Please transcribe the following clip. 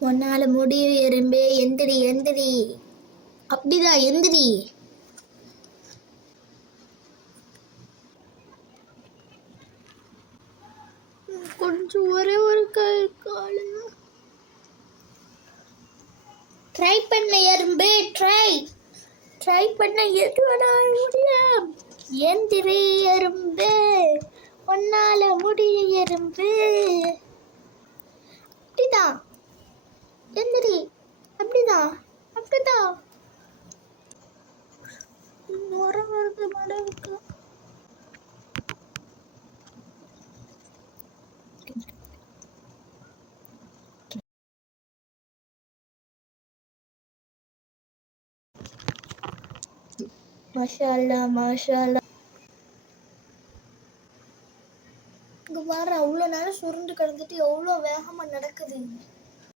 உன்னால முடியும் எறும்பே, எந்திரி எந்திரி. அப்படிதான் எந்திரி. கொஞ்சம் ஒரே ஒரு கை காலு ட்ரை பண்ண எறும்பே, ட்ரை பண்ண எதுவனால் முடியும். எந்திரி எறும்பே, உன்னால முடியும் எறும்பே. அப்படிதான் எந்திரி. அப்படிதான் அப்படிதான். உரம் வருது மடவுக்கு. மாஷா அல்லா மாஷா அல்லா. இங்க பாரு, அவ்வளோ நேரம் சுருண்டு கிடந்துட்டு எவ்வளோ வேகமா நடக்குது.